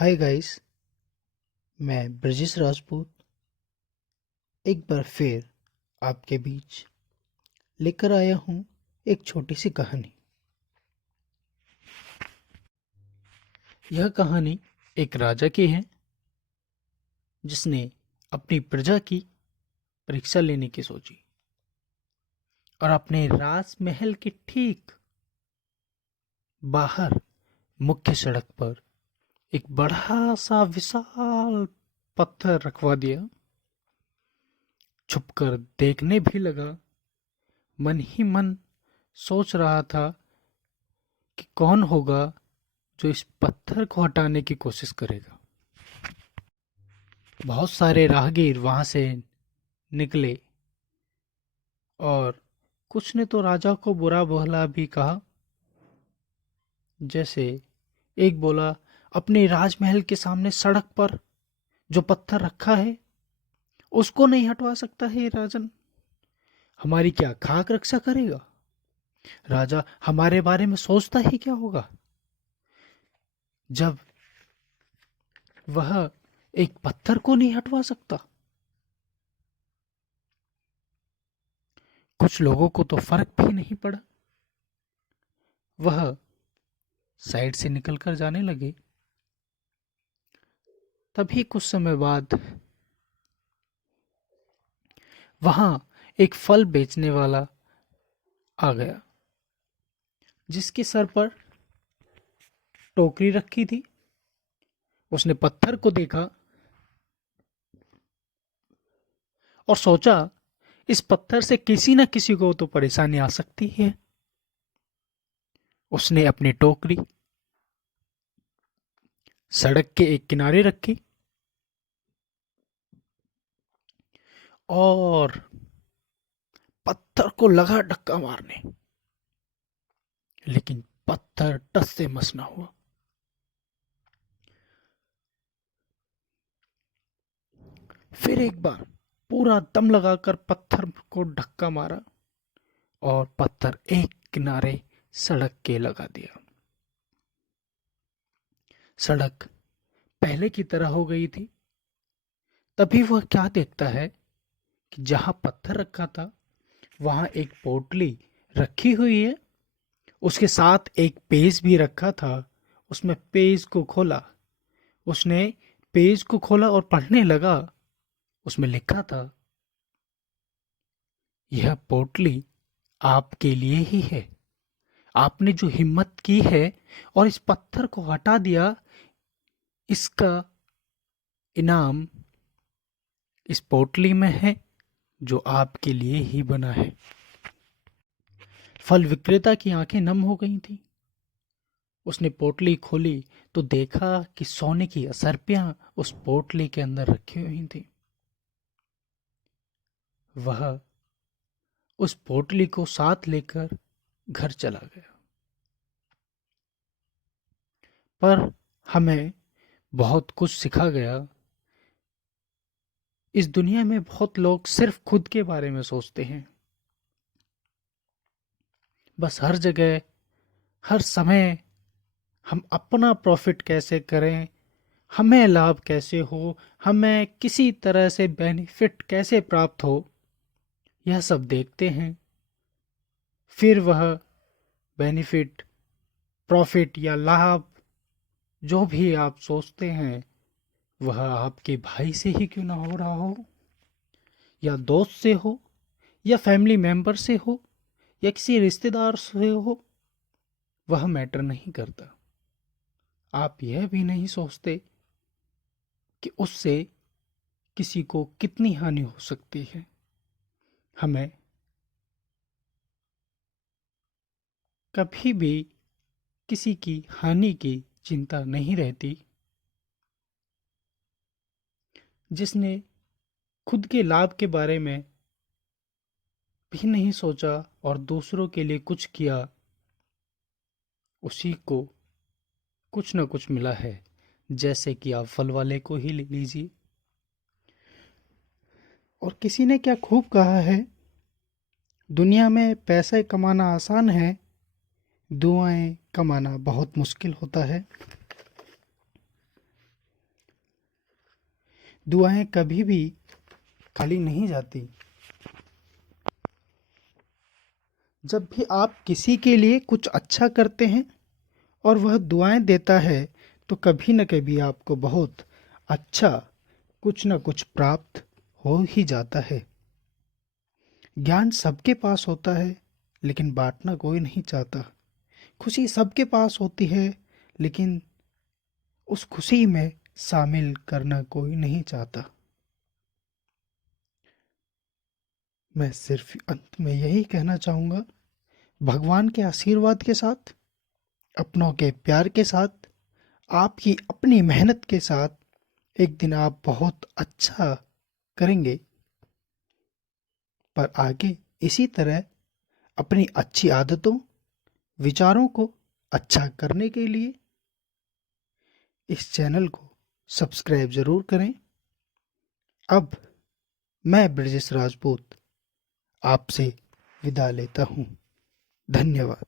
Hi guys. मैं ब्रजेश राजपूत एक बार फिर आपके बीच लेकर आया हूँ एक छोटी सी कहानी। यह कहानी एक राजा की है जिसने अपनी प्रजा की परीक्षा लेने की सोची और अपने राजमहल के ठीक बाहर मुख्य सड़क पर एक बड़ा सा विशाल पत्थर रखवा दिया। छुपकर देखने भी लगा। मन ही मन सोच रहा था कि कौन होगा जो इस पत्थर को हटाने की कोशिश करेगा। बहुत सारे राहगीर वहां से निकले और कुछ ने तो राजा को बुरा भला भी कहा। जैसे एक बोला, अपने राजमहल के सामने सड़क पर जो पत्थर रखा है उसको नहीं हटवा सकता है ये राजन, हमारी क्या खाक रक्षा करेगा। राजा हमारे बारे में सोचता ही क्या होगा जब वह एक पत्थर को नहीं हटवा सकता। कुछ लोगों को तो फर्क भी नहीं पड़ा। वह साइड से निकलकर जाने लगे। तभी कुछ समय बाद वहां एक फल बेचने वाला आ गया जिसके सर पर टोकरी रखी थी। उसने पत्थर को देखा और सोचा, इस पत्थर से किसी न किसी को तो परेशानी आ सकती है। उसने अपनी टोकरी सड़क के एक किनारे रखी और पत्थर को लगा धक्का मारने, लेकिन पत्थर टस से मस ना हुआ। फिर एक बार पूरा दम लगाकर पत्थर को धक्का मारा और पत्थर एक किनारे सड़क के लगा दिया। सड़क पहले की तरह हो गई थी। तभी वह क्या देखता है कि जहां पत्थर रखा था वहां एक पोटली रखी हुई है। उसके साथ एक पेज भी रखा था। उसमें पेज को खोला। उसने पेज को खोला और पढ़ने लगा। उसमें लिखा था, यह पोटली आपके लिए ही है। आपने जो हिम्मत की है और इस पत्थर को हटा दिया, इसका इनाम इस पोटली में है जो आपके लिए ही बना है। फल विक्रेता की आंखें नम हो गई थी। उसने पोटली खोली तो देखा कि सोने की असरपियां उस पोटली के अंदर रखी हुई थी। वह उस पोटली को साथ लेकर घर चला गया। पर हमें बहुत कुछ सिखा गया। इस दुनिया में बहुत लोग सिर्फ खुद के बारे में सोचते हैं। बस हर जगह हर समय हम अपना प्रॉफिट कैसे करें, हमें लाभ कैसे हो, हमें किसी तरह से बेनिफिट कैसे प्राप्त हो, यह सब देखते हैं। फिर वह बेनिफिट, प्रॉफिट या लाभ जो भी आप सोचते हैं वह आपके भाई से ही क्यों ना हो रहा हो, या दोस्त से हो, या फैमिली मेंबर से हो, या किसी रिश्तेदार से हो, वह मैटर नहीं करता। आप यह भी नहीं सोचते कि उससे किसी को कितनी हानि हो सकती है। हमें कभी भी किसी की हानि की चिंता नहीं रहती। जिसने खुद के लाभ के बारे में भी नहीं सोचा और दूसरों के लिए कुछ किया, उसी को कुछ न कुछ मिला है। जैसे कि आप फल वाले को ही ले लीजिए। और किसी ने क्या खूब कहा है, दुनिया में पैसे कमाना आसान है, दुआएं कमाना बहुत मुश्किल होता है। दुआएं कभी भी खाली नहीं जाती। जब भी आप किसी के लिए कुछ अच्छा करते हैं और वह दुआएं देता है, तो कभी न कभी आपको बहुत अच्छा कुछ न कुछ प्राप्त हो ही जाता है। ज्ञान सबके पास होता है, लेकिन बांटना कोई नहीं चाहता। खुशी सबके पास होती है, लेकिन उस खुशी में शामिल करना कोई नहीं चाहता। मैं सिर्फ अंत में यही कहना चाहूँगा, भगवान के आशीर्वाद के साथ, अपनों के प्यार के साथ, आपकी अपनी मेहनत के साथ एक दिन आप बहुत अच्छा करेंगे। पर आगे इसी तरह अपनी अच्छी आदतों, विचारों को अच्छा करने के लिए इस चैनल को सब्सक्राइब ज़रूर करें। अब मैं ब्रजेश राजपूत आपसे विदा लेता हूँ। धन्यवाद।